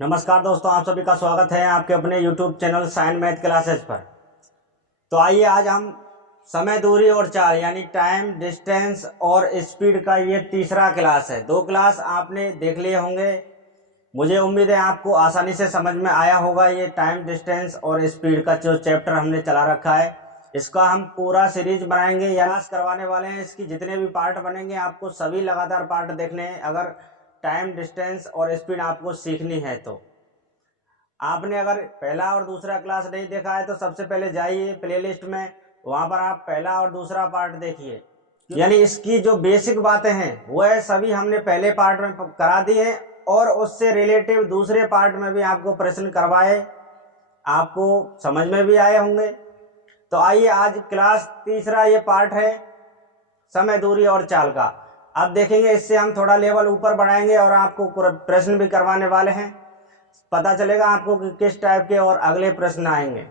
नमस्कार दोस्तों, आप सभी का स्वागत है आपके अपने YouTube channel Sine Math Classes पर। तो आइए आज हम समय, दूरी और चाल यानी टाइम, डिस्टेंस और स्पीड का ये तीसरा क्लास है। 2 क्लास आपने देख लिए होंगे। मुझे उम्मीद है आपको आसानी से समझ में आया होगा। ये टाइम, डिस्टेंस और स्पीड का जो चैप्टर हमने चला रखा है, इसका हम पूरा सीरीज बनाएंगे या क्लास करवाने वाले हैं। इसकी जितने भी पार्ट बनेंगे आपको सभी लगातार पार्ट देखने हैं। अगर टाइम, डिस्टेंस और स्पीड आपको सीखनी है तो आपने अगर पहला और दूसरा क्लास नहीं देखा है तो सबसे पहले जाइए प्लेलिस्ट में, वहां पर आप पहला और दूसरा पार्ट देखिए। यानी इसकी जो बेसिक बातें हैं वह सभी हमने पहले पार्ट में करा दी है और उससे रिलेटिव दूसरे पार्ट में भी आपको प्रश्न करवाए, आपको समझ में भी आए होंगे। तो आइए आज क्लास तीसरा ये पार्ट है समय, दूरी और चाल का। अब देखेंगे, इससे हम थोड़ा लेवल ऊपर बढ़ाएंगे और आपको प्रश्न भी करवाने वाले हैं। पता चलेगा आपको कि किस टाइप के और अगले प्रश्न आएंगे।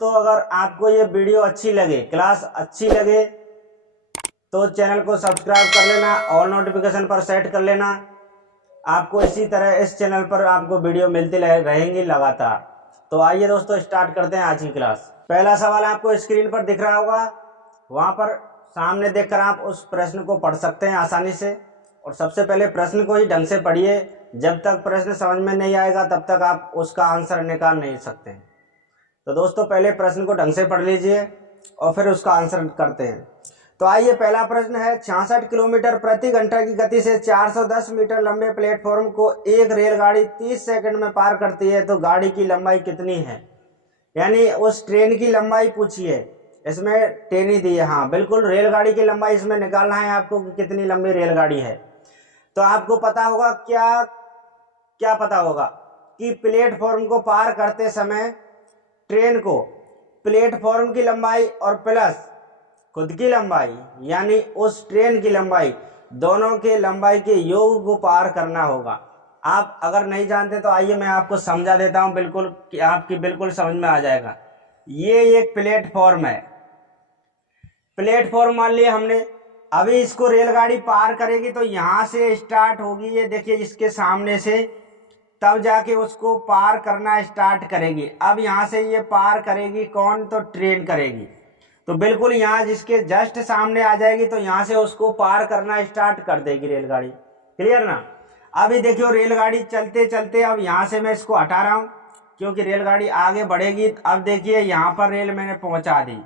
तो अगर आपको ये वीडियो अच्छी लगे, क्लास अच्छी लगे, तो चैनल को सब्सक्राइब कर लेना और नोटिफिकेशन पर सेट कर लेना। आपको इसी तरह इस चैनल पर आपको वीडियो मिलती रहेंगी लगातार। तो आइए दोस्तों, स्टार्ट करते हैं आज की क्लास। पहला सवाल आपको स्क्रीन पर दिख रहा होगा, वहां पर सामने देखकर आप उस प्रश्न को पढ़ सकते हैं आसानी से। और सबसे पहले प्रश्न को ही ढंग से पढ़िए। जब तक प्रश्न समझ में नहीं आएगा तब तक आप उसका आंसर निकाल नहीं सकते। तो दोस्तों, पहले प्रश्न को ढंग से पढ़ लीजिए और फिर उसका आंसर करते हैं। तो आइए, पहला प्रश्न है, 66 किलोमीटर प्रति घंटा की गति से 410 मीटर लंबे प्लेटफॉर्म को एक रेलगाड़ी 30 सेकंड में पार करती है, तो गाड़ी की लंबाई कितनी है? यानी उस ट्रेन की लंबाई पूछी है, इसमें ट्रेन ही दी है। हाँ बिल्कुल, रेलगाड़ी की लंबाई इसमें निकालना है आपको कि कितनी लंबी रेलगाड़ी है। तो आपको पता होगा, क्या पता होगा कि प्लेटफॉर्म को पार करते समय ट्रेन को प्लेटफॉर्म की लंबाई और प्लस खुद की लंबाई यानी उस ट्रेन की लंबाई, दोनों के लंबाई के योग को पार करना होगा। आप अगर नहीं जानते तो आइए मैं आपको समझा देता हूं, बिल्कुल कि आपकी बिल्कुल समझ में आ जाएगा। ये एक प्लेटफॉर्म है। प्लेटफॉर्म मान लिया हमने, अभी इसको रेलगाड़ी पार करेगी तो यहां से स्टार्ट होगी, ये देखिए इसके सामने से, तब जाके उसको पार करना स्टार्ट करेगी। अब यहां से ये पार करेगी कौन? तो ट्रेन करेगी। तो बिल्कुल यहाँ जिसके जस्ट सामने आ जाएगी तो यहाँ से उसको पार करना स्टार्ट कर देगी रेलगाड़ी। क्लियर ना? अभी देखियो रेलगाड़ी चलते चलते, अब यहाँ से मैं इसको हटा रहा हूँ क्योंकि रेलगाड़ी आगे बढ़ेगी। अब देखिए यहाँ पर रेल मैंने पहुंचा दी,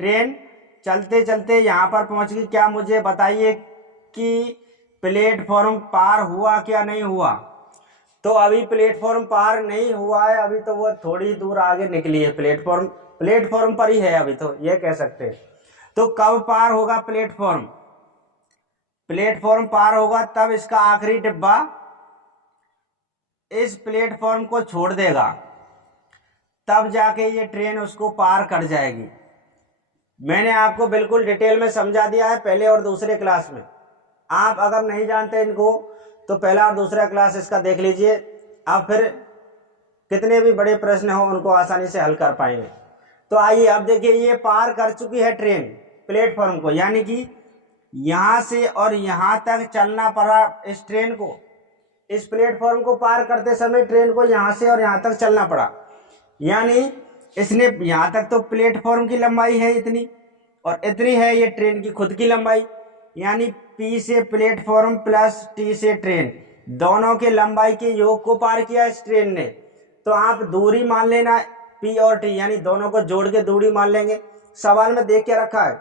ट्रेन चलते चलते यहाँ पर पहुंच गई। क्या मुझे बताइए कि प्लेटफॉर्म पार हुआ क्या नहीं हुआ? तो अभी प्लेटफॉर्म पार नहीं हुआ है, अभी तो वो थोड़ी दूर आगे निकली है। प्लेटफॉर्म पर ही है अभी, तो ये कह सकते हैं। तो कब पार होगा प्लेटफॉर्म? प्लेटफॉर्म पार होगा तब इसका आखिरी डिब्बा इस प्लेटफॉर्म को छोड़ देगा, तब जाके ये ट्रेन उसको पार कर जाएगी। मैंने आपको बिल्कुल डिटेल में समझा दिया है पहले और दूसरे क्लास में। आप अगर नहीं जानते इनको तो पहला और दूसरा क्लास इसका देख लीजिए, आप फिर कितने भी बड़े प्रश्न हो उनको आसानी से हल कर पाएंगे। तो आइए, अब देखिए ये पार कर चुकी है ट्रेन प्लेटफॉर्म को, यानी कि यहां से और यहां तक चलना पड़ा इस ट्रेन को। इस प्लेटफॉर्म को पार करते समय ट्रेन को यहां से और यहां तक चलना पड़ा, यानी इसने यहां तक तो प्लेटफॉर्म की लंबाई है इतनी, और इतनी है ये ट्रेन की खुद की लंबाई, यानी P से प्लेटफॉर्म प्लस T से ट्रेन, दोनों के लंबाई के योग को पार किया इस ट्रेन ने। तो आप दूरी मान लेना P और T, यानी दोनों को जोड़ के दूरी मान लेंगे। सवाल में देख के रखा है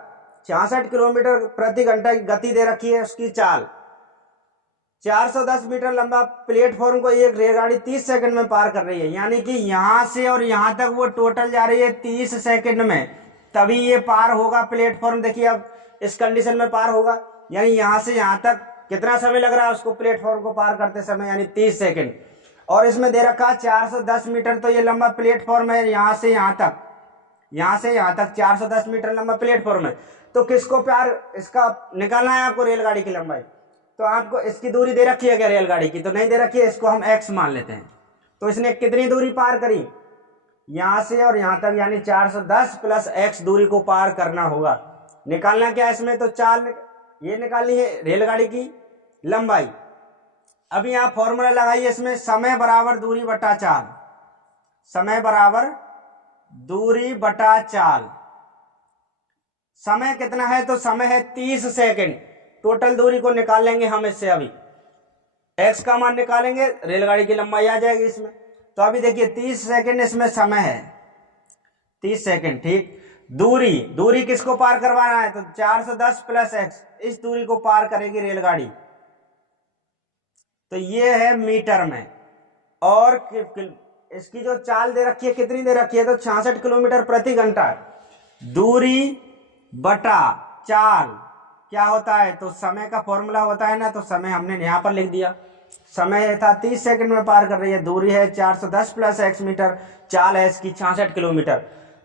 66 किलोमीटर प्रति घंटा की गति दे रखी है, उसकी चाल 410 मीटर लंबा प्लेटफॉर्म को एक रेलगाड़ी 30 सेकंड में पार कर रही है, यानी कि यहां से और यहां तक वो टोटल जा रही है 30 सेकंड में, तभी ये पार होगा प्लेटफॉर्म। देखिए अब इस कंडीशन में पार होगा, यानी यहां से यहां तक कितना समय लग रहा है उसको प्लेटफॉर्म को पार करते समय, यानी 30 सेकंड। और इसमें दे रखा 410 मीटर, तो ये लंबा प्लेटफॉर्म है, यहां से यहां तक, यहां से यहां तक 410 मीटर लंबा प्लेटफॉर्म है। तो किसको प्यार इसका निकालना है आपको, रेलगाड़ी की लंबाई। तो आपको इसकी दूरी दे रखी है क्या रेलगाड़ी की? तो नहीं दे रखी है, इसको हम x मान लेते हैं। तो इसने कितनी दूरी पार करी? यहां से और यहां तक, यानी 410 प्लस x दूरी को पार करना होगा। निकालना क्या इसमें? तो चाल ये निकालनी है रेलगाड़ी की लंबाई। अभी आप फॉर्मूला लगाइए इसमें, समय बराबर दूरी बटा चाल, समय बराबर दूरी बटा चाल। समय कितना है, तो समय है 30 सेकंड। टोटल दूरी को निकाल लेंगे हम इससे, अभी x का मान निकालेंगे, रेलगाड़ी की लंबाई आ जाएगी इसमें। तो अभी देखिए 30 सेकंड इसमें समय है, 30 सेकंड, ठीक। दूरी, दूरी किसको पार करवाना है, तो 410 प्लस x, इस दूरी को पार करेगी रेलगाड़ी। तो ये है मीटर में। और इसकी जो चाल दे रखी है, कितनी दे रखी है, तो 66 किलोमीटर प्रति घंटा। दूरी बटा चाल क्या होता है, तो समय का फॉर्मूला होता है ना, तो समय हमने यहां पर लिख दिया। समय था 30 सेकंड में पार कर रही है, दूरी है 410 प्लस x मीटर, चाल है इसकी 66 किलोमीटर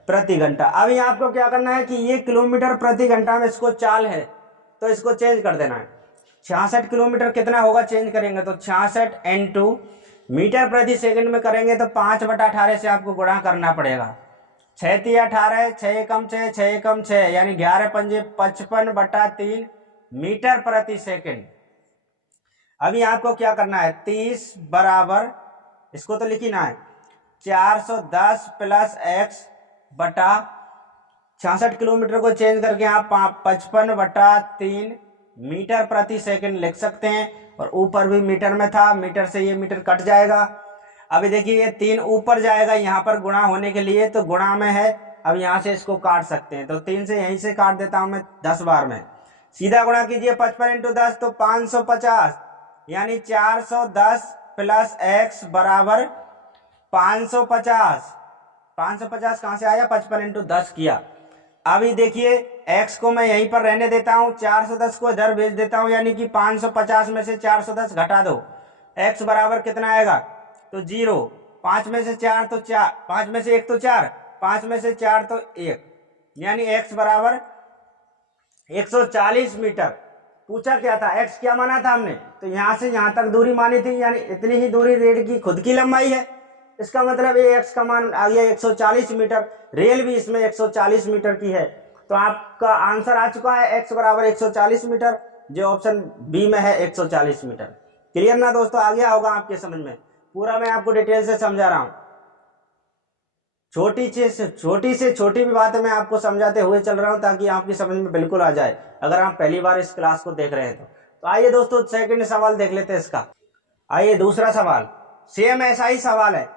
प्रति घंटा। अभी आपको क्या करना है कि ये किलोमीटर प्रति घंटा में इसको चाल है, तो इसको चेंज कर देना है। 66 किलोमीटर कितना होगा, चेंज करेंगे तो 66 इंटू मीटर प्रति सेकंड में करेंगे तो 5/18 से आपको गुणा करना पड़ेगा। 6 × 18, 6 एकम 6, 6 एकम 6, यानी 11 पंजे 55/3 मीटर प्रति सेकंड। अभी आपको क्या करना है, 30 बराबर, इसको तो लिखी ना है, 410 प्लस x बटा 66 किलोमीटर को चेंज करके आप 55/3 मीटर प्रति सेकंड लिख सकते हैं। और ऊपर भी मीटर में था, मीटर से ये मीटर कट जाएगा। अभी देखिए ये 3 ऊपर जाएगा, यहाँ पर गुणा होने के लिए तो गुणा में है, अब यहाँ से इसको काट सकते हैं, तो 3 से यहीं से काट देता हूं मैं 10 बार में। सीधा गुणा कीजिए 55 × 10 तो 550, यानी 410 प्लस x बराबर 550। 550 कहां से आया, 55 × 10 किया। अभी देखिए x को मैं यहीं पर रहने देता हूं, 410 को इधर भेज देता हूं, यानी कि 550 में से 410 घटा दो, x बराबर कितना आएगा, तो 0। 5 में से 4 तो 4, 5 में से 1 तो 4, 5 में से 4 तो 1, यानी x बराबर 140 मीटर। पूछा क्या था, x क्या माना था हमने, तो यहां से यहां तक दूरी मानी थी, यानी इतनी ही दूरी रेल की खुद की लंबाई है। इसका मतलब ये x का मान आ गया 140 मीटर। रेल भी इसमें 140 मीटर की है। तो आपका आंसर आ चुका है x बराबर 140 मीटर, जो ऑप्शन बी में है 140 मीटर। क्लियर ना दोस्तों, आ गया होगा आपके समझ में, पूरा मैं आपको डिटेल से समझा रहा हूं। छोटी से छोटी भी बात मैं आपको समझाते हुए चल रहा हूं, ताकि आपकी समझ में बिल्कुल आ जाए, अगर आप पहली बार इस क्लास को देख रहे हैं तो आइए दोस्तों सेकंड सवाल देख लेते हैं इसका। आइए दूसरा सवाल, सेम ऐसा ही सवाल है।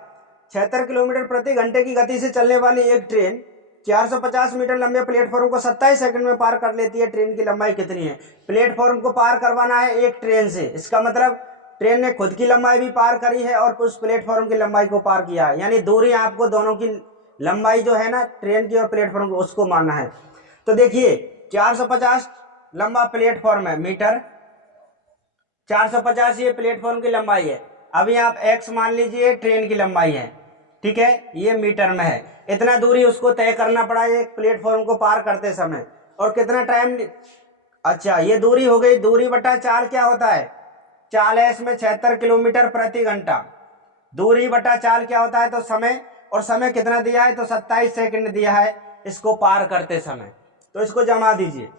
76 किलोमीटर प्रति घंटे की गति से चलने वाली एक ट्रेन 450 मीटर लंबे प्लेटफॉर्म को 27 सेकंड में पार कर लेती है। ट्रेन की लंबाई कितनी है, प्लेटफॉर्म को पार करवाना है एक ट्रेन से, इसका मतलब ट्रेन ने खुद की लंबाई भी पार करी है और उस प्लेटफॉर्म की लंबाई को पार किया है, यानी दूरी आपको दोनों की लंबाई जो है ना, ट्रेन की और प्लेटफॉर्म की, उसको मानना है। तो देखिए 450 लंबा प्लेटफॉर्म है, मीटर 450 ये प्लेटफॉर्म की लंबाई है। अभी आप x मान लीजिए ट्रेन की लंबाई है, ठीक है, ये मीटर में है। इतना दूरी उसको तय करना पड़ा एक प्लेटफॉर्म को पार करते समय, और कितना टाइम, अच्छा ये दूरी हो गई, दूरी बटा चाल क्या होता है, चाल है इसमें 76 किलोमीटर प्रति घंटा। दूरी बटा चाल क्या होता है, तो समय, और समय कितना दिया है, तो 27 सेकंड दिया है इसको पार करते समय। तो इसको जमा दीजिए,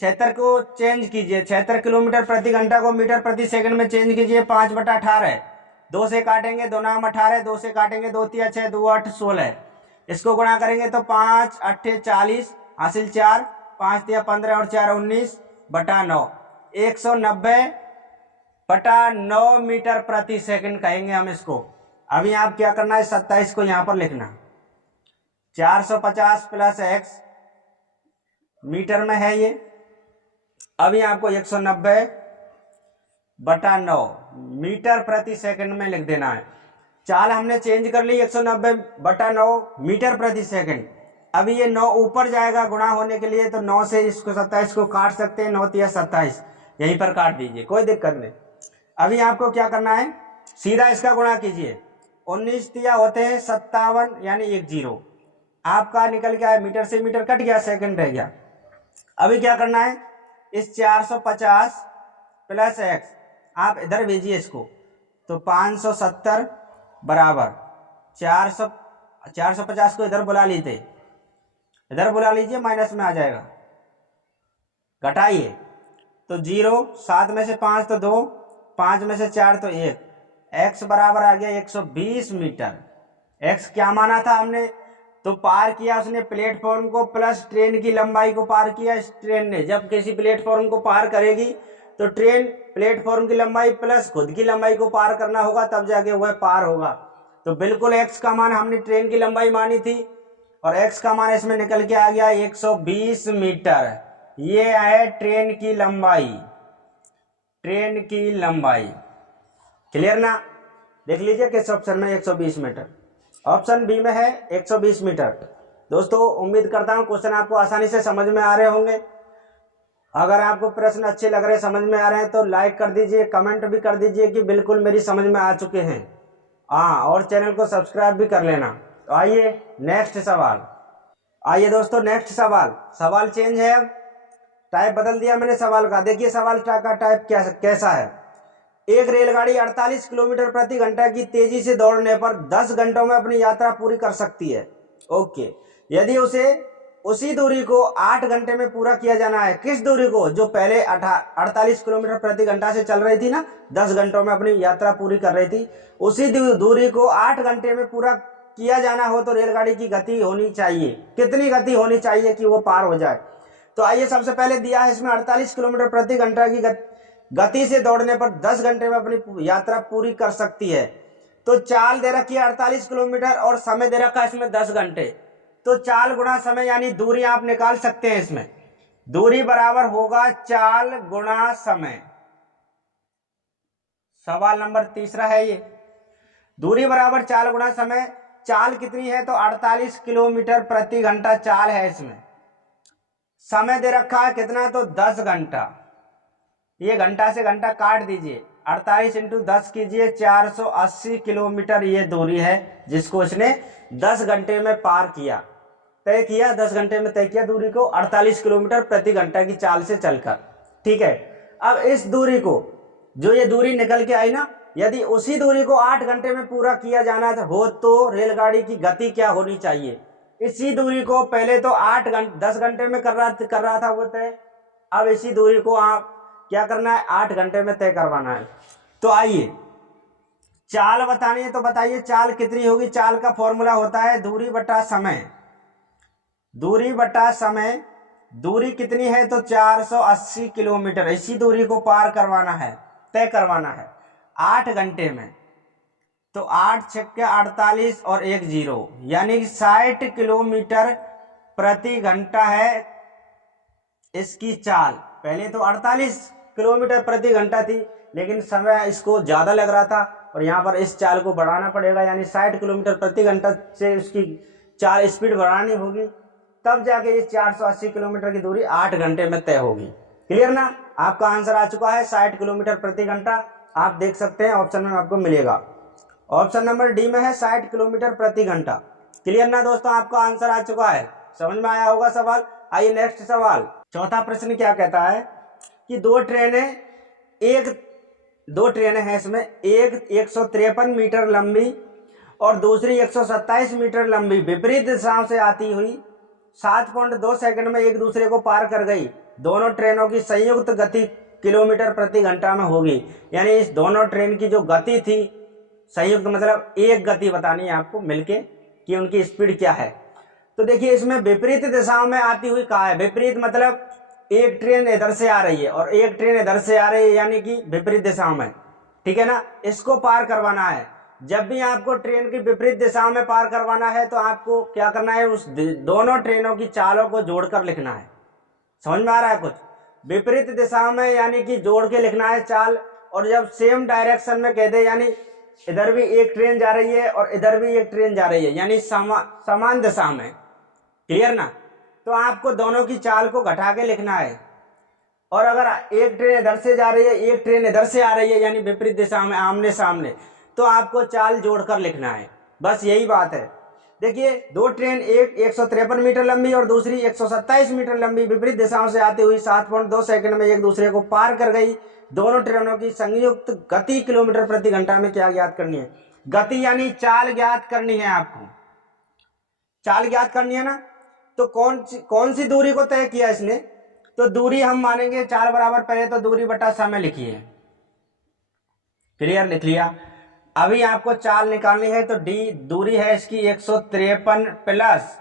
76 को चेंज कीजिए, 76 किलोमीटर प्रति घंटा को मीटर प्रति सेकंड में चेंज कीजिए, 5/18, 2 से काटेंगे 2 नाम 18, 2 से काटेंगे 2 × 6, 2 × 8 16, इसको गुणा करेंगे तो 5 × 8 = 40, हासिल 4, 5 × 3 = 15 और 4 = 19/9, 190/9 मीटर प्रति सेकंड कहेंगे हम इसको। अभी आप क्या करना है, 27 को यहां पर लिखना, 450 प्लस x मीटर में है ये। अभी आपको 190/9 मीटर प्रति सेकंड में लिख देना है। चाल हमने चेंज कर ली, 190/9 मीटर प्रति सेकंड। अभी ये 9 ऊपर जाएगा गुणा होने के लिए, तो 9 से इसको 27 को काट सकते हैं, 9 × 3 = 27, यहीं पर काट दीजिए, कोई दिक्कत नहीं। अभी आपको क्या करना है, सीधा इसका गुणा कीजिए, 19 × 3 होते हैं 57, यानी 10 आपका निकल गया है, मीटर से मीटर कट गया, सेकंड रह गया। अभी क्या करना है, इस 450 प्लस x आप इधर भेजिए इसको, तो 570 बराबर 450 को इधर बुला लीजिए, इधर बुला लीजिए, माइनस में आ जाएगा, घटाइए तो 0, 7 में से 5 तो 2, 5 में से 4 तो 1, x बराबर आ गया 120 मीटर। x क्या माना था हमने, तो पार किया उसने प्लेटफॉर्म को प्लस ट्रेन की लंबाई को पार किया इस ट्रेन ने। जब किसी प्लेटफॉर्म को पार करेगी तो ट्रेन प्लेटफॉर्म की लंबाई प्लस खुद की लंबाई को पार करना होगा, तब जाके वह पार होगा। तो बिल्कुल x का मान हमने ट्रेन की लंबाई मानी थी और x का मान इसमें निकल के आ गया 120 मीटर। ये है ट्रेन की लंबाई, ट्रेन की लंबाई। क्लियर ना? देख लीजिए किस ऑप्शन में 120 मीटर, ऑप्शन बी में है 120 मीटर। दोस्तों उम्मीद करता हूं क्वेश्चन आपको आसानी से समझ में आ रहे होंगे। अगर आपको प्रश्न अच्छे लग रहे, समझ में आ रहे हैं तो लाइक कर दीजिए, कमेंट भी कर दीजिए कि बिल्कुल मेरी समझ में आ चुके हैं। हाँ, और चैनल को सब्सक्राइब भी कर लेना। तो आइए नेक्स्ट सवाल। आइए दोस्तों नेक्स्ट सवाल चेंज है, अब टाइप बदल दिया मैंने सवाल का। देखिए सवाल का टाइप कैसा है। एक रेलगाड़ी 48 किलोमीटर प्रति घंटा की तेजी से दौड़ने पर 10 घंटों में अपनी यात्रा पूरी कर सकती है। ओके, यदि उसे उसी दूरी को 8 घंटे में पूरा किया जाना है। किस दूरी को? जो पहले 48 किलोमीटर प्रति घंटा से चल रही थी ना, 10 घंटों में अपनी यात्रा पूरी कर रही थी, उसी दूरी को 8 घंटे में पूरा किया जाना हो तो रेलगाड़ी की गति होनी चाहिए। कितनी गति होनी चाहिए कि वो पार हो जाए? तो आइए सबसे पहले दिया है इसमें 48 किलोमीटर प्रति घंटा की गति से दौड़ने पर 10 घंटे में अपनी यात्रा पूरी कर सकती है। तो चाल दे रखी है 48 किलोमीटर और समय दे रखा है इसमें 10 घंटे। तो चाल गुणा समय यानी दूरी आप निकाल सकते हैं। इसमें दूरी बराबर होगा चाल गुणा समय। सवाल नंबर तीसरा है ये, दूरी बराबर चाल गुणा समय। चाल कितनी है? तो 48 किलोमीटर प्रति घंटा चाल है इसमें। समय दे रखा है कितना? तो 10 घंटा। ये घंटा से घंटा काट दीजिए, 48 इंटू 10 कीजिए, 480 किलोमीटर ये दूरी है जिसको इसने 10 घंटे में पार किया, तय किया। 10 घंटे में तय किया दूरी को 48 किलोमीटर प्रति घंटा की चाल से चलकर। ठीक है, अब इस दूरी को, जो ये दूरी निकल के आई ना, यदि उसी दूरी को 8 घंटे में पूरा किया जाना हो तो रेलगाड़ी की गति क्या होनी चाहिए? इसी दूरी को पहले तो 10 घंटे में कर रहा था वो तय, अब इसी दूरी को आप क्या करना है? 8 घंटे में तय करवाना है। तो आइए चाल बतानी है, तो बताइए चाल कितनी होगी। चाल का फॉर्मूला होता है दूरी बटा समय। दूरी बटा समय, दूरी कितनी है? तो 480 किलोमीटर। इसी दूरी को पार करवाना है, तय करवाना है 8 घंटे में। तो 8 छक्के 48 और 1 0 यानी 60 किलोमीटर प्रति घंटा है इसकी चाल। पहले तो 48 किलोमीटर प्रति घंटा थी, लेकिन समय इसको ज़्यादा लग रहा था और यहाँ पर इस चाल को बढ़ाना पड़ेगा, यानी 60 किलोमीटर प्रति घंटा से उसकी चाल स्पीड बढ़ानी होगी, तब जाके ये 480 किलोमीटर की दूरी 8 घंटे में तय होगी। क्लियर ना? आपका आंसर आ चुका है 60 किलोमीटर प्रति घंटा। आप देख सकते हैं ऑप्शन में आपको मिलेगा। ऑप्शन नंबर डी में है 60 किलोमीटर प्रति घंटा। क्लियर ना दोस्तों? आपका आंसर आ चुका है, समझ में आया होगा सवाल। आइए नेक्स्ट सवाल। चौथा प्रश्न क्या कहता है कि दो ट्रेनें हैं इसमें, एक 153 मीटर लंबी और दूसरी 127 मीटर लंबी विपरीत दिशाओं से आती हुई 7.2 सेकंड में एक दूसरे को पार कर गई। दोनों ट्रेनों की संयुक्त गति किलोमीटर प्रति घंटा में होगी। यानी इस दोनों ट्रेन की जो गति थी संयुक्त, मतलब एक गति बतानी है आपको मिलके कि उनकी स्पीड क्या है। तो देखिए इसमें विपरीत दिशाओं में आती हुई कहा है। विपरीत मतलब एक ट्रेन इधर से आ रही है और एक ट्रेन इधर से आ रही है, यानी कि विपरीत दिशाओं में। ठीक है ना? इसको पार करवाना है। जब भी आपको ट्रेन की विपरीत दिशाओं में पार करवाना है तो आपको क्या करना है? उस दोनों ट्रेनों की चालों को जोड़कर लिखना है। समझ में आ रहा है कुछ? विपरीत दिशाओं में यानी कि जोड़ के लिखना है चाल। और जब सेम डायरेक्शन में कह दे, यानी इधर भी एक ट्रेन जा रही है और इधर भी एक ट्रेन जा रही है, यानी समान दिशा में। क्लियर ना? तो आपको दोनों की चाल को घटा के लिखना है। और अगर एक ट्रेन इधर से जा रही है, एक ट्रेन इधर से आ रही है, यानी विपरीत दिशा में आमने सामने, तो आपको चाल जोड़कर लिखना है। बस यही बात है। देखिए दो ट्रेन, एक 153 मीटर लंबी और दूसरी 127 मीटर लंबी विपरीत दिशाओं से आती हुई 7.2 सेकंड में एक दूसरे को पार कर गई। दोनों ट्रेनों की संयुक्त गति किलोमीटर प्रति घंटा में क्या ज्ञात करनी है? गति यानी चाल ज्ञात करनी है आपको। चाल ज्ञात करनी है ना? तो कौन सी दूरी को तय किया इसने? तो दूरी हम मानेंगे चाल बराबर, पहले तो दूरी बटा समय लिखिए। क्लियर, लिख लिया। अभी आपको चाल निकालनी है, तो डी दूरी है इसकी 153 प्लस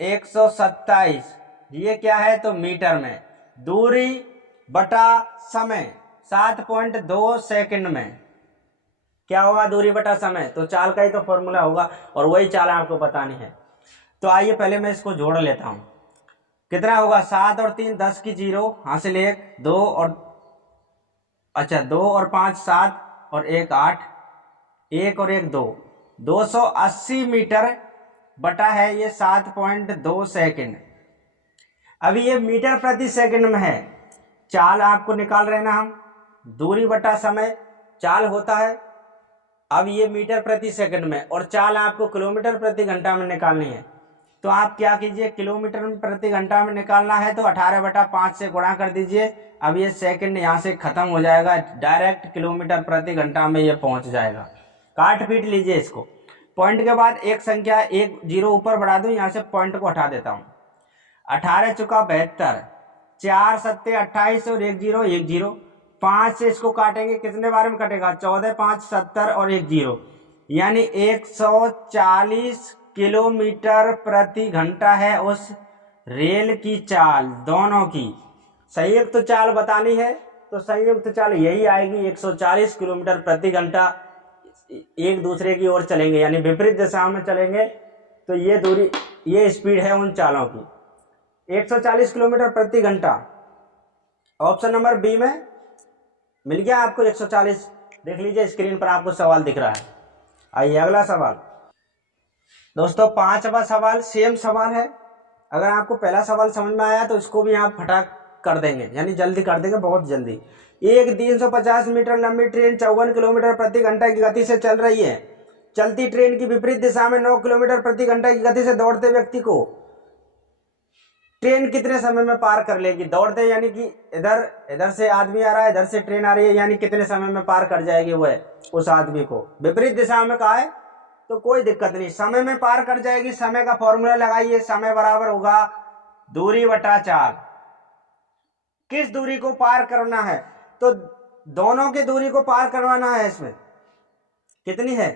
127, ये क्या है तो मीटर में, दूरी बटा समय 7.2 सेकंड में क्या होगा, दूरी बटा समय, तो चाल का ही तो फॉर्मूला होगा और वही चाल आपको बतानी है। तो आइए पहले मैं इसको जोड़ लेता हूं। कितना होगा, 7 और 3 10 की 0 हासिल 1 2 और 2 और 5 7 और 1 8, 1 और 1 2, 280 मीटर बटा है ये 7.2 सेकंड। अभी ये मीटर प्रति सेकंड में है, चाल आपको निकाल रहे ना हम, दूरी बटा समय चाल होता है। अब ये मीटर प्रति सेकंड में और चाल आपको किलोमीटर प्रति घंटा में निकालनी है। तो आप क्या कीजिए, किलोमीटर प्रति घंटा में निकालना है तो 18/5 से गुणा कर दीजिए। अब ये सेकंड यहाँ से खत्म हो जाएगा, डायरेक्ट किलोमीटर प्रति घंटा में ये पहुंच जाएगा। काट पीट लीजिए इसको। पॉइंट के बाद एक संख्या, एक जीरो ऊपर बढ़ा दूं, यहाँ से पॉइंट को हटा देता हूँ। 18 चुका 72, 4 सत्ते 28 और 1 0 1 0, 5 से इसको काटेंगे, कितने बार में कटेगा, 14 5 70 और 1 0, यानी 140 किलोमीटर प्रति घंटा है उस रेल की चाल, दोनों की। संयुक्त चाल बतानी है तो संयुक्त चाल यही आएगी, 140 किलोमीटर प्रति घंटा एक दूसरे की ओर चलेंगे, यानी विपरीत दिशा में चलेंगे। तो ये दूरी, ये स्पीड है उन चालों की, 140 किलोमीटर प्रति घंटा। ऑप्शन नंबर बी में मिल गया आपको 140। देख लीजिए स्क्रीन पर आपको सवाल दिख रहा है। आइए अगला सवाल दोस्तों, 5वां सवाल सेम सवाल है। अगर आपको पहला सवाल समझ में आया तो इसको भी आप फटाक कर देंगे, यानी जल्दी कर देंगे, बहुत जल्दी। एक 350 मीटर लंबी ट्रेन 54 किलोमीटर प्रति घंटा की गति से चल रही है। चलती ट्रेन की विपरीत दिशा में 9 किलोमीटर प्रति घंटा की गति से दौड़ते व्यक्ति को ट्रेन कितने समय में पार कर लेगी। दौड़ते यानी कि इधर से आदमी आ रहा है, इधर से ट्रेन आ रही है, यानी कितने समय में पार कर जाएगी वह उस आदमी को। विपरीत दिशा में कहा है तो कोई दिक्कत नहीं, समय में पार कर जाएगी। समय का फॉर्मूला लगाइए, समय बराबर होगा दूरी बटा चाल। किस दूरी को पार करना है, तो दोनों की दूरी को पार करवाना है। इसमें कितनी है,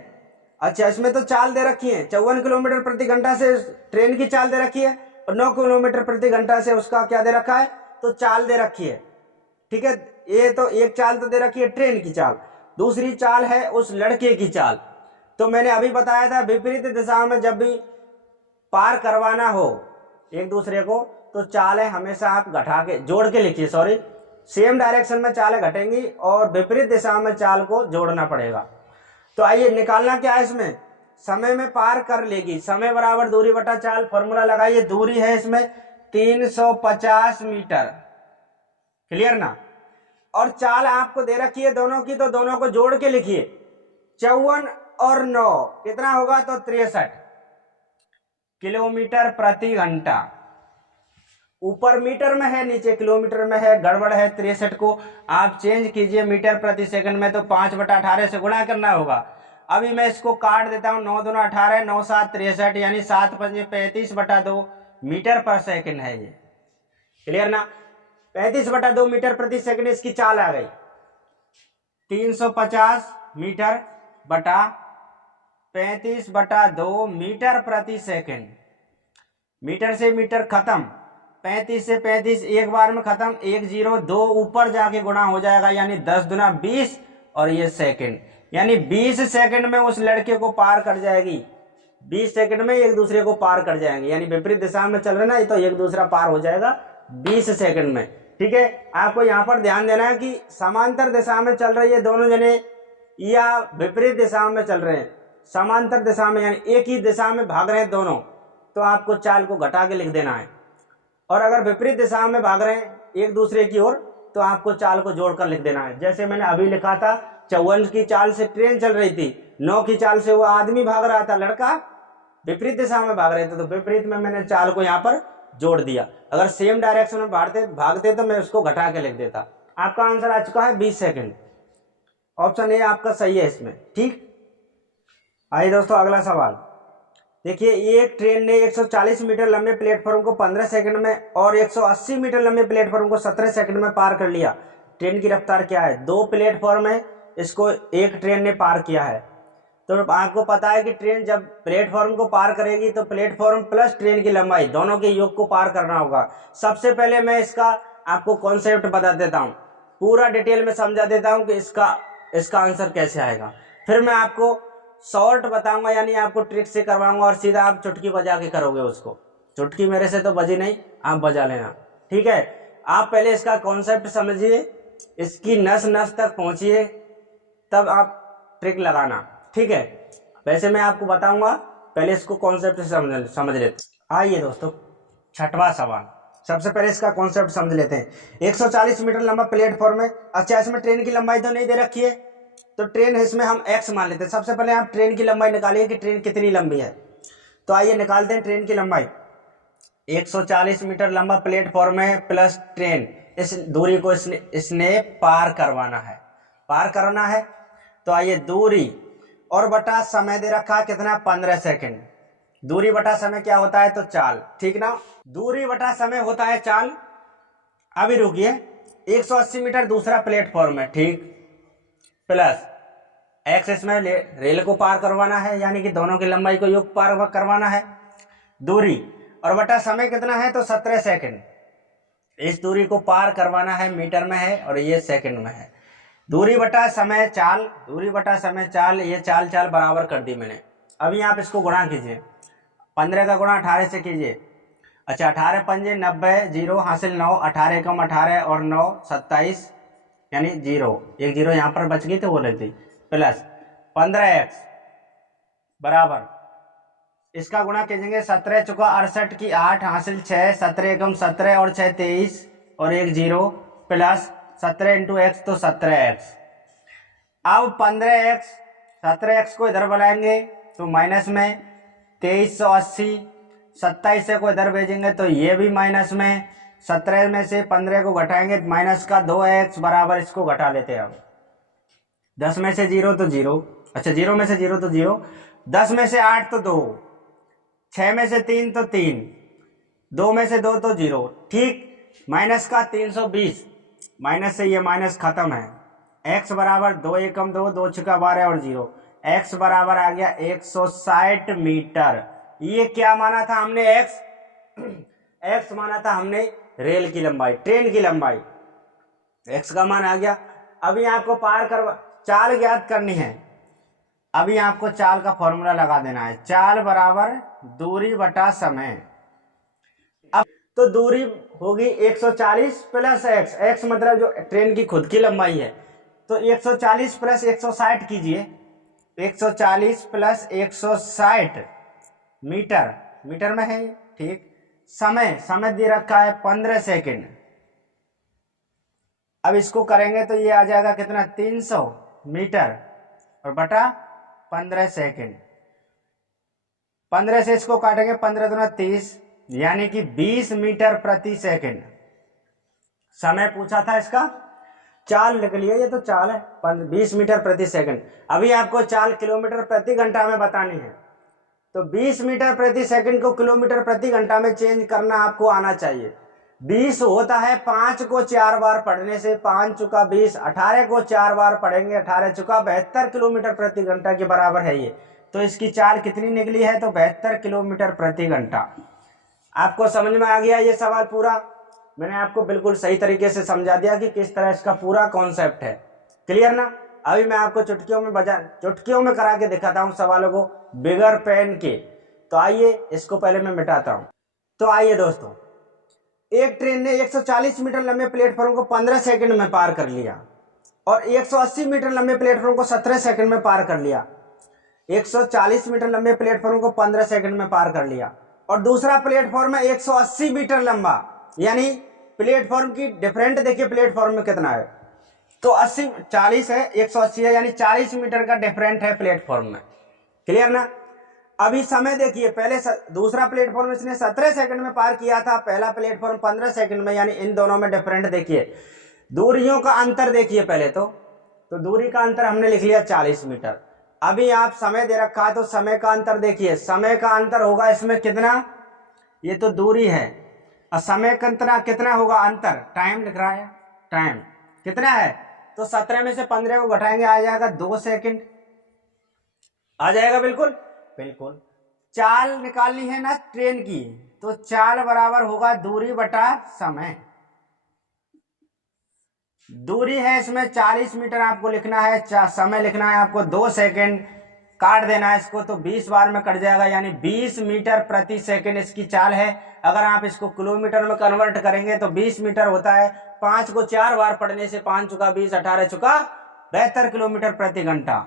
अच्छा इसमें तो चाल दे रखी है, 54 किलोमीटर प्रति घंटा से ट्रेन की चाल दे रखी है और 9 किलोमीटर प्रति घंटा से उसका क्या दे रखा है, तो चाल दे रखी है। ठीक है, ये तो एक चाल तो दे रखी है ट्रेन की चाल, दूसरी चाल है उस लड़के की चाल। तो मैंने अभी बताया था विपरीत दिशा में जब भी पार करवाना हो एक दूसरे को, तो चालें हमेशा आप घटा के जोड़ के लिखिए, सॉरी, सेम डायरेक्शन में चालें घटेंगी और विपरीत दिशा में चाल को जोड़ना पड़ेगा। तो आइए निकालना क्या है, इसमें समय में पार कर लेगी, समय बराबर दूरी बटा चाल। फॉर्मूला लगाइए, दूरी है इसमें 350 मीटर, क्लियर ना, और चाल आपको दे रखी है दोनों की, तो दोनों को जोड़ के लिखिए। 54 और 9 कितना होगा, तो 63 किलोमीटर प्रति घंटा। ऊपर मीटर में है, नीचे किलोमीटर में है, गड़बड़ है। 63 को आप चेंज कीजिए मीटर प्रति सेकंड में, तो 5/18 से गुणा करना होगा। अभी मैं इसको काट देता हूं, 9 दूना 18, 9 7 63, यानी 7 5 35/2 मीटर पर सेकंड है ये, क्लियर ना। 35/2 मीटर प्रति सेकंड इसकी चाल आ गई। 350 मीटर बटा 35/2 मीटर प्रति सेकंड। मीटर से मीटर खत्म, 35 से 35 एक बार में खत्म, 1 0 2 ऊपर जाके गुणा हो जाएगा, यानी 10 दूना 20 और ये सेकंड, यानी 20 सेकंड में उस लड़के को पार कर जाएगी। 20 सेकंड में एक दूसरे को पार कर जाएंगे, यानी विपरीत दिशा में चल रहे ना, तो एक दूसरा पार हो जाएगा 20 सेकंड में। ठीक है, आपको यहाँ पर ध्यान देना है कि समांतर दिशा में चल रही है दोनों जने या विपरीत दिशा में चल रहे हैं। समांतर दिशा में यानी एक ही दिशा में भाग रहे हैं दोनों, तो आपको चाल को घटा के लिख देना है। और अगर विपरीत दिशा में भाग रहे हैं एक दूसरे की ओर, तो आपको चाल को जोड़कर लिख देना है। जैसे मैंने अभी लिखा था, 54 की चाल से ट्रेन चल रही थी, 9 की चाल से वो आदमी भाग रहा था, लड़का विपरीत दिशा में भाग रहे थे, तो विपरीत में मैंने चाल को यहाँ पर जोड़ दिया। अगर सेम डायरेक्शन में भागते तो मैं उसको घटा के लिख देता। आपका आंसर आ चुका है 20 सेकंड। ऑप्शन ए आपका सही है इसमें। ठीक, आइए दोस्तों अगला सवाल देखिए। एक ट्रेन ने 140 मीटर लंबे प्लेटफॉर्म को 15 सेकंड में और 180 मीटर लंबे प्लेटफॉर्म को 17 सेकंड में पार कर लिया। ट्रेन की रफ्तार क्या है। दो प्लेटफॉर्म है, इसको एक ट्रेन ने पार किया है। तो आपको पता है कि ट्रेन जब प्लेटफॉर्म को पार करेगी तो प्लेटफॉर्म प्लस ट्रेन की लंबाई दोनों के योग को पार करना होगा। सबसे पहले मैं इसका आपको कॉन्सेप्ट बता देता हूँ, पूरा डिटेल में समझा देता हूँ कि इसका आंसर कैसे आएगा। फिर मैं आपको शॉर्ट बताऊंगा, यानी आपको ट्रिक से करवाऊंगा और सीधा आप चुटकी बजा के करोगे उसको। चुटकी मेरे से तो बजी नहीं, आप बजा लेना, ठीक है। आप पहले इसका कॉन्सेप्ट समझिए, इसकी नस नस तक पहुंचिए, तब आप ट्रिक लगाना, ठीक है। वैसे मैं आपको बताऊंगा, पहले इसको कॉन्सेप्ट समझ लेते। आइए दोस्तों, छठवां सवाल। सबसे पहले इसका कॉन्सेप्ट समझ लेते हैं। 140 मीटर लंबा प्लेटफॉर्म है। अच्छा, इसमें ट्रेन की लंबाई तो नहीं दे रखी है, तो ट्रेन इसमें हम x मान लेते हैं। सबसे पहले आप ट्रेन की लंबाई निकालिए कि ट्रेन कितनी लंबी है। तो आइए निकालते हैं ट्रेन की लंबाई। 140 मीटर लंबा प्लेटफॉर्म है प्लस ट्रेन, इस दूरी को इसने पार करना है। तो आइए, दूरी और बटा समय दे रखा है कितना, 15 सेकंड। दूरी बटा समय क्या होता है, तो चाल, ठीक ना। दूरी बटा समय होता है चाल। अभी रुकिए, 180 मीटर दूसरा प्लेटफॉर्म है, ठीक, प्लस एक्स, इसमें रेल को पार करवाना है, यानी कि दोनों की लंबाई को योग पार करवाना है। दूरी और बटा समय कितना है, तो 17 सेकंड। इस दूरी को पार करवाना है, मीटर में है और ये सेकंड में है। दूरी बटा समय चाल, ये चाल बराबर कर दी मैंने। अभी आप इसको गुणा कीजिए, 15 का गुणा 18 से कीजिए। अच्छा, 18 पंजे 90, 0 हासिल 9, 18 कम 18 और 9 27, यानी 0, एक 0 यहाँ पर बच गई तो वो लग गई, प्लस 15x बराबर, इसका गुणा कीजिएंगे, 17 चुका 68 की 8 हासिल 6, 17 कम 17 और 6 23 और एक 0, प्लस 17 इंटू एक्स तो 17x। अब 15x 17x को इधर बनाएंगे तो माइनस में 2380, 27 से को इधर भेजेंगे तो ये भी माइनस में, 17 में से 15 को घटाएंगे माइनस का 2x बराबर, इसको घटा लेते हैं। अब 10 में से 0 तो 0, अच्छा 0 में से 0 तो 0, 10 में से 8 तो 2, 6 में से 3 तो 3, 2 में से 2 तो 0, ठीक। माइनस का 320, माइनस से ये माइनस खत्म है। x बराबर 2 एकम 2, 2 छक्का 12 और 0, x बराबर आ गया 160 मीटर। ये क्या माना था हमने, x माना था हमने रेल की लंबाई, ट्रेन की लंबाई, x का मान आ गया। अभी आपको पार करवा चाल ज्ञात करनी है। अभी आपको चाल का फॉर्मूला लगा देना है, चाल बराबर दूरी बटा समय। अब तो दूरी होगी 140 प्लस x मतलब जो ट्रेन की खुद की लंबाई है, तो 140 प्लस 160 कीजिए, 140 प्लस 160 मीटर में है, ठीक। समय दे रखा है 15 सेकंड। अब इसको करेंगे तो ये आ जाएगा कितना, 300 मीटर और बटा 15 सेकंड। 15 से इसको काटेंगे, 15 दूना 30, यानी कि 20 मीटर प्रति सेकंड समय पूछा था। इसका चाल लिख लिया, ये तो चाल है, 20 मीटर प्रति सेकंड। अभी आपको चाल किलोमीटर प्रति घंटा में बतानी है, तो 20 मीटर प्रति सेकंड को किलोमीटर प्रति घंटा में चेंज करना आपको आना चाहिए। 20 होता है 5 को 4 बार पढ़ने से, 5 चुका 20, 18 को 4 बार पढ़ेंगे, 18 चुका 72 किलोमीटर प्रति घंटा के बराबर है ये। तो इसकी चाल कितनी निकली है, तो 72 किलोमीटर प्रति घंटा। आपको समझ में आ गया ये सवाल पूरा? मैंने आपको बिल्कुल सही तरीके से समझा दिया कि किस तरह इसका पूरा कॉन्सेप्ट है, क्लियर ना। अभी मैं आपको चुटकियों में करा के दिखाता हूँ सवालों को बिगर पेन के। तो आइए इसको पहले मैं मिटाता हूँ। तो आइए दोस्तों, एक ट्रेन ने 140 मीटर लंबे प्लेटफॉर्म को 15 सेकंड में पार कर लिया और 180 मीटर लंबे प्लेटफॉर्म को 17 सेकंड में पार कर लिया। 140 मीटर लंबे प्लेटफॉर्म को 15 सेकंड में पार कर लिया और दूसरा प्लेटफॉर्म है 180 मीटर लंबा, यानी प्लेटफॉर्म की डिफरेंट देखिए प्लेटफॉर्म में कितना है, तो 40 है, 180 है, यानी 40 मीटर का डिफरेंट है प्लेटफॉर्म में, क्लियर ना। अभी समय देखिए, पहले दूसरा प्लेटफॉर्म इसने 17 सेकंड में पार किया था, पहला प्लेटफॉर्म 15 सेकंड में, यानी इन दोनों में डिफरेंट देखिए। दूरियों का अंतर देखिए पहले तो दूरी का अंतर हमने लिख लिया 40 मीटर। अभी आप समय दे रखा है तो समय का अंतर देखिए, समय का अंतर होगा इसमें कितना, ये तो दूरी है और समय का कितना होगा अंतर, टाइम लिख रहा है, टाइम कितना है तो 17 में से 15 को घटाएंगे, आ जाएगा 2 सेकंड। आ जाएगा बिल्कुल बिल्कुल। चाल निकालनी है ना ट्रेन की, तो चाल बराबर होगा दूरी बटा समय। दूरी है इसमें 40 मीटर आपको लिखना है, समय लिखना है आपको 2 सेकंड। काट देना है इसको, तो 20 बार में कट जाएगा, यानी 20 मीटर प्रति सेकंड इसकी चाल है। अगर आप इसको किलोमीटर में कन्वर्ट करेंगे तो 20 मीटर होता है। 5 को 4 बार पढ़ने से 5 चुका 20, 18 चुका 72 किलोमीटर प्रति घंटा।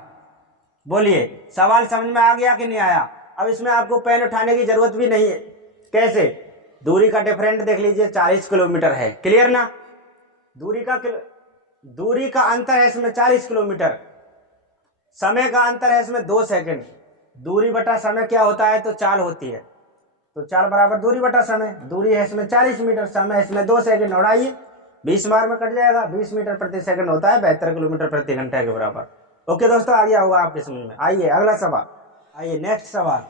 बोलिए सवाल समझ में आ गया कि नहीं आया? अब इसमें आपको पेन उठाने की जरूरत भी नहीं है। कैसे? दूरी का डिफरेंट देख लीजिए, 40 किलोमीटर है। क्लियर ना? दूरी का अंतर है इसमें 40 किलोमीटर। समय का अंतर है इसमें 2 सेकंड। दूरी बटा समय क्या होता है? तो चाल होती है। तो चाल बराबर दूरी बटा समय। दूरी है इसमें 40 मीटर, समय इसमें 2 सेकंड। उड़ाइए, 20 बार में कट जाएगा। 20 मीटर प्रति सेकंड होता है 72 किलोमीटर प्रति घंटा के बराबर। ओके दोस्तों, आ गया होगा आपके समझ में। आइए अगला सवाल। आइए नेक्स्ट सवाल,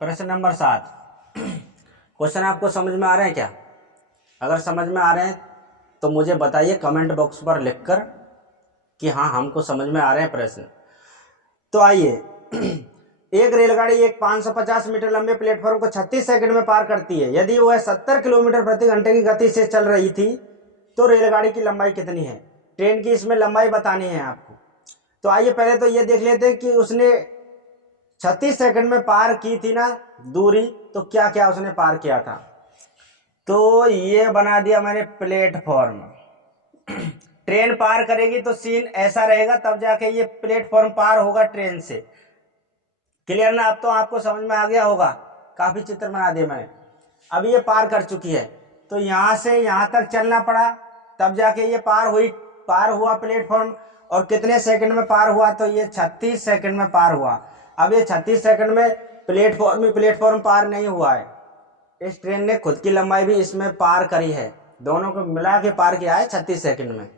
प्रश्न नंबर 7। क्वेश्चन आपको समझ में आ रहे हैं क्या? अगर समझ में आ रहे हैं तो मुझे बताइए कमेंट बॉक्स पर लिखकर कि हाँ हमको समझ में आ रहे हैं प्रश्न। तो आइए, एक रेलगाड़ी एक 550 मीटर लंबे प्लेटफॉर्म को 36 सेकंड में पार करती है। यदि वह 70 किलोमीटर प्रति घंटे की गति से चल रही थी तो रेलगाड़ी की लंबाई कितनी है? ट्रेन की इसमें लंबाई बतानी है आपको। तो आइए पहले तो ये देख लेते हैं कि उसने 36 सेकंड में पार की थी ना दूरी, तो क्या क्या उसने पार किया था। तो ये बना दिया मैंने प्लेटफॉर्म। ट्रेन पार करेगी तो सीन ऐसा रहेगा, तब जाके ये प्लेटफॉर्म पार होगा ट्रेन से। क्लियर ना? अब तो आपको समझ में आ गया होगा, काफी चित्र बना दिए मैंने। अब ये पार कर चुकी है, तो यहां से यहां तक चलना पड़ा, तब जाके ये पार हुआ प्लेटफॉर्म। और कितने सेकंड में पार हुआ? तो ये 36 सेकंड में पार हुआ। अब ये 36 सेकंड में प्लेटफॉर्म पार नहीं हुआ है। इस ट्रेन ने खुद की लंबाई भी इसमें पार करी है, दोनों को मिला के पार किया है 36 सेकंड में।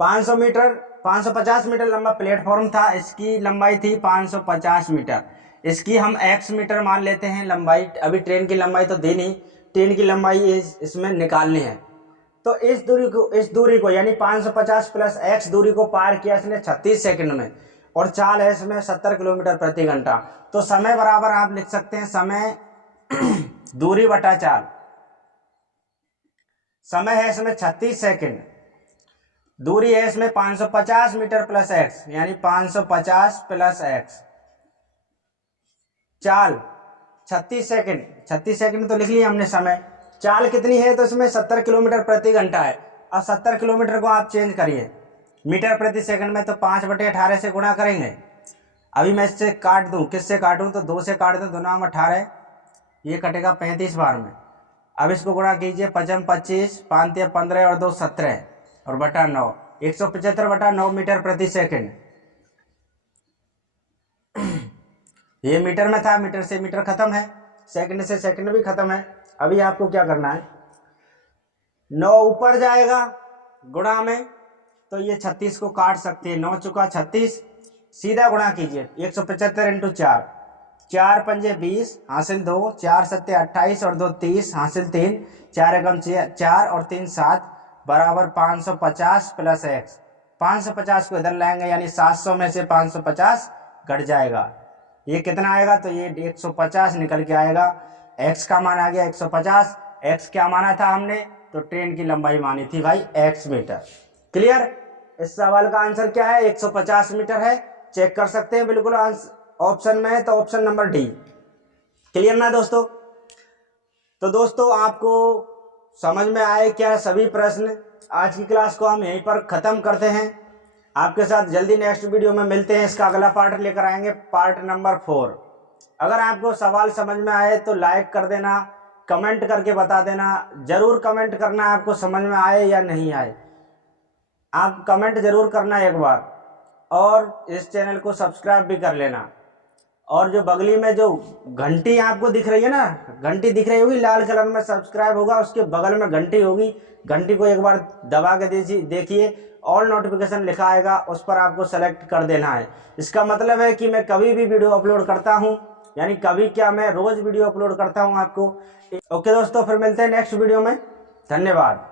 550 मीटर लंबा प्लेटफॉर्म था, इसकी लंबाई थी 550 मीटर। इसकी हम x मीटर मान लेते हैं लंबाई। अभी ट्रेन की लंबाई तो दी नहीं, ट्रेन की लंबाई इसमें निकालनी है। तो इस दूरी को यानी 550 प्लस x दूरी को पार किया इसने 36 सेकंड में, और चाल है इसमें 70 किलोमीटर प्रति घंटा। तो समय बराबर आप लिख सकते हैं समय दूरी बटा चाल। समय है इसमें 36 सेकंड, दूरी है इसमें 550 मीटर प्लस x, यानी 550 प्लस x। चाल 36 सेकंड, 36 सेकंड तो लिख लिया हमने समय। चाल कितनी है? तो इसमें 70 किलोमीटर प्रति घंटा है। अब 70 किलोमीटर को आप चेंज करिए मीटर प्रति सेकंड में, तो 5/18 से गुणा करेंगे। अभी मैं इससे काट दूं, किससे काटूं? तो 2 से काट दूं, 2 9 18, ये कटेगा 35 बार में। अब इसको गुणा कीजिए, 5 25, 5 15 और 2 17 और बटा 9, 175/9 मीटर प्रति सेकंड। ये मीटर में था, मीटर से मीटर खत्म है, सेकंड से सेकंड भी खत्म है। अभी आपको क्या करना है, 9 ऊपर जाएगा गुणा में, तो ये 36 को काट सकते हैं। 9 चुका 36, सीधा गुणा कीजिए 175 इंटू 4, 4 पंजे 20 हासिल 2, 4 सत्ते 28 और 2 30 हासिल 3, 4 एकम 4 और 3 7 बराबर 550 प्लस x। 550 को इधर लाएंगे, यानी 700 में से 550 घट जाएगा। ये कितना आएगा? तो ये 150 निकल के आएगा। x का मान आ गया 150। x क्या माना था हमने? तो ट्रेन की लंबाई मानी थी भाई x मीटर। क्लियर? इस सवाल का आंसर क्या है? 150 मीटर है। चेक कर सकते हैं, बिल्कुल ऑप्शन में है, तो ऑप्शन नंबर डी। क्लियर ना दोस्तों? तो दोस्तों आपको समझ में आए क्या सभी प्रश्न? आज की क्लास को हम यहीं पर खत्म करते हैं। आपके साथ जल्दी नेक्स्ट वीडियो में मिलते हैं। इसका अगला पार्ट लेकर आएंगे, पार्ट नंबर 4। अगर आपको सवाल समझ में आए तो लाइक कर देना, कमेंट करके बता देना। जरूर कमेंट करना आपको समझ में आए या नहीं आए, आप कमेंट जरूर करना एक बार। और इस चैनल को सब्सक्राइब भी कर लेना। और जो बगली में जो घंटी आपको दिख रही है ना, घंटी दिख रही होगी लाल कलर में, सब्सक्राइब होगा, उसके बगल में घंटी होगी, घंटी को एक बार दबा के देखिए, ऑल नोटिफिकेशन लिखा आएगा, उस पर आपको सेलेक्ट कर देना है। इसका मतलब है कि मैं कभी भी वीडियो अपलोड करता हूं, यानी कभी क्या, मैं रोज वीडियो अपलोड करता हूं आपको। ओके दोस्तों, फिर मिलते हैं नेक्स्ट वीडियो में। धन्यवाद।